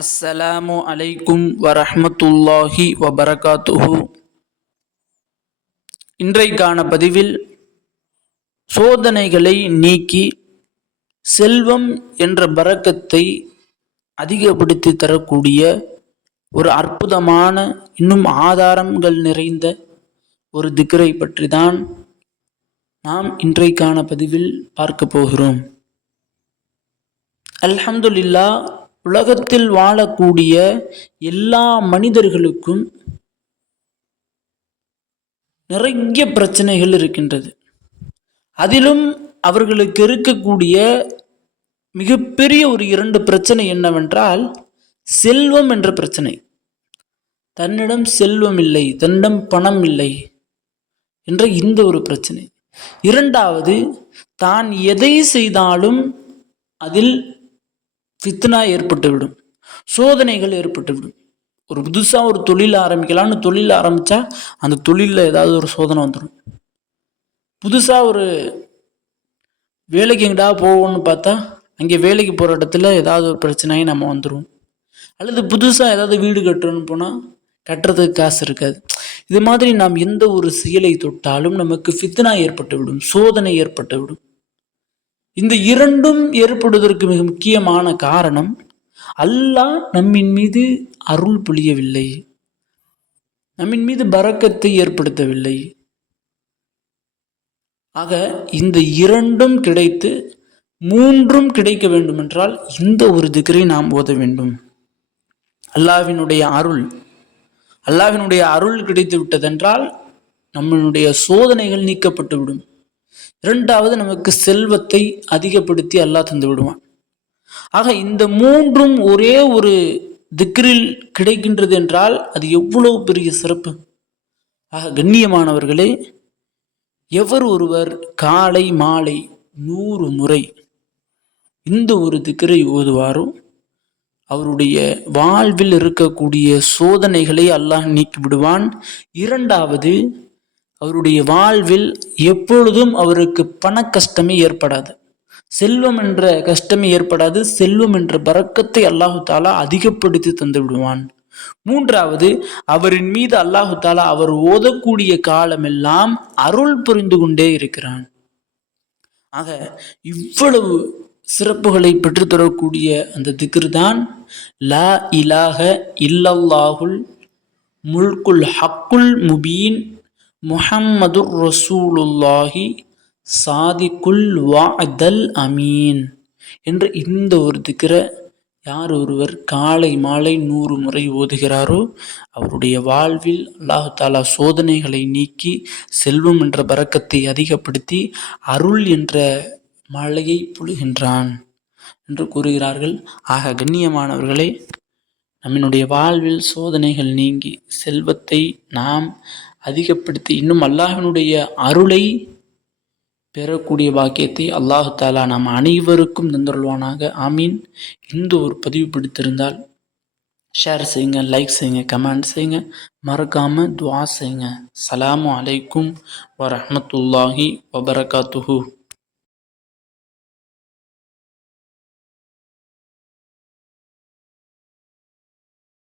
அஸ்ஸலாமு அலைக்கும் வரஹமத்துல்லாஹி வபரகாத்துஹு. இன்றைக்கான பதிவில் சோதனைகளை நீக்கி செல்வம் என்ற பரக்கத்தை அதிகப்படுத்தி தரக்கூடிய ஒரு அற்புதமான இன்னும் ஆதாரங்கள் நிறைந்த ஒரு திக்கரை பற்றி தான் நாம் இன்றைக்கான பதிவில் பார்க்க போகிறோம். அல்ஹம்துலில்லா உலகத்தில் வாழக்கூடிய எல்லா மனிதர்களுக்கும் நிறைய பிரச்சனைகள் இருக்கின்றது. அதிலும் அவர்களுக்கு இருக்கக்கூடிய மிகப்பெரிய ஒரு இரண்டு பிரச்சனை என்னவென்றால் செல்வம் என்ற பிரச்சனை. தன்னிடம் செல்வம் இல்லை தன்னிடம் பணம் இல்லை என்ற இந்த ஒரு பிரச்சனை. இரண்டாவது தான் எதை செய்தாலும் அதில் ஃபித்னா ஏற்பட்டுவிடும். சோதனைகள் ஏற்பட்டுவிடும். ஒரு புதுசாக ஒரு தொழில் ஆரம்பிக்கலாம்னு தொழில் ஆரம்பித்தா அந்த தொழிலில் ஏதாவது ஒரு சோதனை வந்துடும் புதுசாக ஒரு வேலைக்கு எங்கடா போவோம்னு பார்த்தா அங்கே வேலைக்கு போகிற இடத்துல ஏதாவது ஒரு பிரச்சனையை நம்ம வந்துடும் அல்லது புதுசாக ஏதாவது வீடு கட்டுறோன்னு போனால் கட்டுறதுக்கு காசு இருக்காது. இது மாதிரி நாம் எந்த ஒரு செயலை தொட்டாலும் நமக்கு ஃபித்னா ஏற்பட்டுவிடும். சோதனை ஏற்பட்டு விடும் இந்த இரண்டும் ஏற்படுவதற்கு மிக முக்கியமான காரணம் அல்லாஹ் நம்மின் மீது அருள் புளியவில்லை நம்மின் மீது பறக்கத்தை ஏற்படுத்தவில்லை. ஆக இந்த இரண்டும் கிடைத்து மூன்றும் கிடைக்க வேண்டுமென்றால் இந்த ஒரு திகரை நாம் ஓத வேண்டும். அல்லாவினுடைய அருள் அல்லாவினுடைய அருள் கிடைத்து விட்டதென்றால் நம்மளுடைய சோதனைகள் நீக்கப்பட்டுவிடும். இரண்டாவது நமக்கு செல்வத்தை அதிகப்படுத்தி அல்லாஹ் தந்து விடுவான். ஆக இந்த மூன்றும் ஒரே ஒரு திக்ரில் கிடைக்கின்றது என்றால் அது எவ்வளவு பெரிய சிறப்பு? ஆக கண்ணியமானவர்களே எவர் ஒருவர் காலை மாலை நூறு முறை இந்த ஒரு திக்கரை ஓதுவாரோ அவருடைய வாழ்வில் இருக்கக்கூடிய சோதனைகளை அல்லாஹ் நீக்கிவிடுவான். இரண்டாவது அவருடைய வாழ்வில் எப்பொழுதும் அவருக்கு பண கஷ்டமே ஏற்படாது. செல்வம் என்ற கஷ்டமே ஏற்படாது. செல்வம் என்ற பறக்கத்தை அல்லாஹு தாலா அதிகப்படுத்தி தந்து விடுவான். மூன்றாவது அவரின் மீது அல்லாஹு தாலா அவர் ஓதக்கூடிய காலமெல்லாம் அருள் புரிந்து கொண்டே இருக்கிறான். ஆக இவ்வளவு சிறப்புகளை பெற்றுத்தரக்கூடிய அந்த திக்ர் தான் லா இலாக இல்லல்லாஹுல் முல்குல் ஹக்குல் முபீன் முஹம்மதுர் ரசூலுல்லாஹி சாதிக்குல் வாதல் அமீன் என்ற இந்த ஒரு திக்கிற யார் ஒருவர் காலை மாலை நூறு முறை ஓதுகிறாரோ அவருடைய வாழ்வில் அல்லாஹு தாலா சோதனைகளை நீக்கி செல்வம் என்ற பறக்கத்தை அதிகப்படுத்தி அருள் என்ற மழையை புழுகின்றான் என்று கூறுகிறார்கள். ஆக கண்ணியமானவர்களே நம்மினுடைய வாழ்வில் சோதனைகள் நீங்கி செல்வத்தை நாம் அதிகப்படுத்தி இன்னும் அல்லாஹினுடைய அருளை பெறக்கூடிய பாக்கியத்தை அல்லாஹு தாலா நாம் அனைவருக்கும் தந்துருவானாக ஆமீன். இந்த ஒரு பதிவு பிடித்திருந்தால் ஷேர் செய்யுங்க லைக் செய்யுங்க கமெண்ட் செய்யுங்க. மறக்காமல் துவா செய்யுங்க. சலாமு அலைக்கும் வரமத்துல்லாஹி வபரகாத்துஹூ.